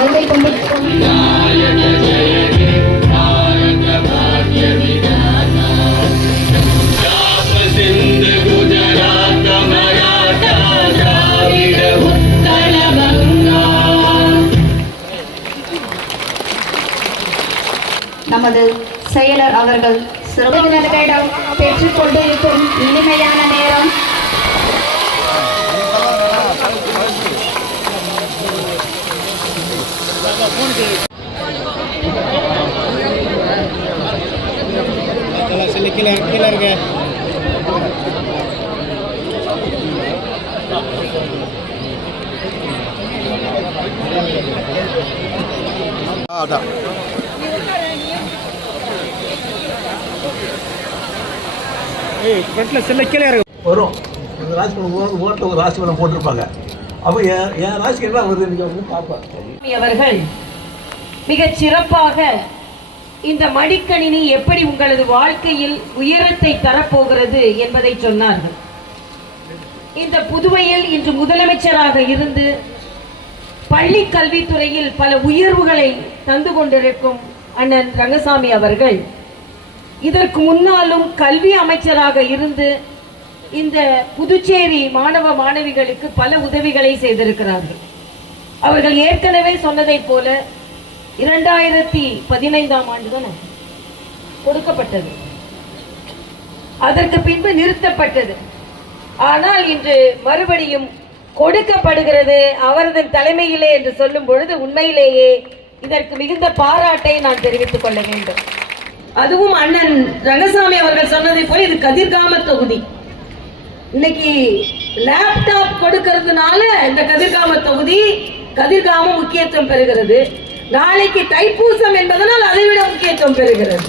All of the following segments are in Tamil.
கங்கை கொண்டிருக்கும் நமது செயலர் அவர்கள் சிறுவர்களிடம் பெற்றுக் கொண்டிருக்கும் இனிமையான நேரம். வரும் இந்த ராசி ஓட்டில் ஒரு ராசி பலம் போட்டிருப்பாங்க. அப்போ என் ராசிக்கு என்ன வருதுன்னு வந்து பார்ப்பேன். அவர்கள் மிகச் சிறப்பாக இந்த மடிக்கணினி எப்படி உங்களது வாழ்க்கையில் உயரத்தை தரப்போகிறது என்பதை சொன்னார்கள். இந்த புதுவையில் இன்று முதலமைச்சராக இருந்து பள்ளி கல்வித்துறையில் பல உயர்வுகளை தந்து கொண்டிருக்கும் அண்ணன் ரங்கசாமி அவர்கள் இதற்கு முன்னாலும் கல்வி அமைச்சராக இருந்து இந்த புதுச்சேரி மாணவ மாணவிகளுக்கு பல உதவிகளை செய்திருக்கிறார்கள். அவர்கள் ஏற்கனவே சொன்னதை போல 2015ஆம் ஆண்டு தான் கொடுக்கப்பட்டது, அதற்கு பின்பு நிறுத்தப்பட்டது. ஆனால் இன்று மறுபடியும் கொடுக்கப்படுகிறது அவரது தலைமையிலே என்று சொல்லும் பொழுது உண்மையிலேயே இதற்கு மிகுந்த பாராட்டை நான் தெரிவித்துக் கொள்ள வேண்டும். அதுவும் அண்ணன் ரங்கசாமி அவர்கள் சொன்னதை போல இது கதிர்காம தொகுதி. இன்னைக்கு லேப்டாப் கொடுக்கிறதுனால இந்த கதிர்காமம் முக்கியத்துவம் பெறுகிறது. நாளைக்கு தைப்பூசம் என்பதனால் அதை விட முக்கியத்துவம் பெறுகிறது.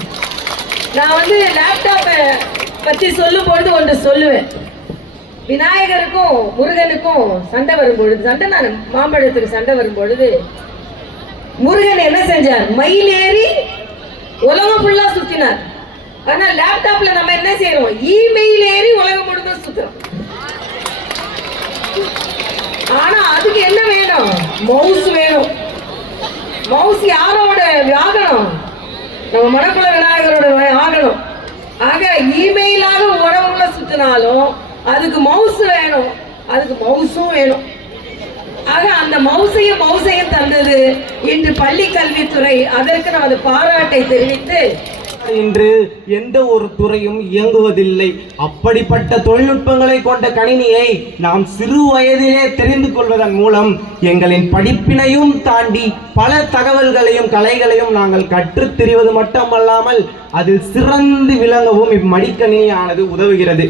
நான் லேப்டாப்பை பற்றி சொல்லும் பொழுது ஒன்று சொல்லுவேன். விநாயகருக்கும் முருகனுக்கும் சண்டை வரும்பொழுது மாம்பழத்துக்கு சண்டை வரும்பொழுது முருகன் என்ன செஞ்சார்? மயில் ஏறி உலகம் ஃபுல்லா சுத்தினார். ஆனா லேப்டாப்ல நம்ம என்ன செய்யறோம்? இமெயில் ஏறி உலகம் முழுதும் சுத்துறோம். ஆனா அதுக்கு என்ன வேணும்? மவுஸ் வேணும். மவுஸ் யாரோட வாகனம்? நம்ம மணக்குள விநாயகரோட வாகனம். ஆக இமெயிலாக உலகம்ல சுத்தினாலும் அதுக்கு மவுஸ் வேணும், அதுக்கு மவுஸும் வேணும். ஆக அந்த மவுசையும் தந்தது இன்று பள்ளி கல்வித்துறை. அதற்கு நமது பாராட்டை தெரிவித்து, இன்று எந்த ஒரு துறையும் இயங்குவதில்லை. அப்படிப்பட்ட தொழில்நுட்பங்களை கொண்ட கணினியை நாம் சிறு வயதிலே தெரிந்து கொள்வதன் மூலம் எங்களின் படிப்பினையும் தாண்டி பல தகவல்களையும் கலைகளையும் நாங்கள் கற்றுத் தெரிவது மட்டுமல்லாமல் அதில் சிறந்து விளங்கவும் இம்மடிக்கணினியானது உதவுகிறது.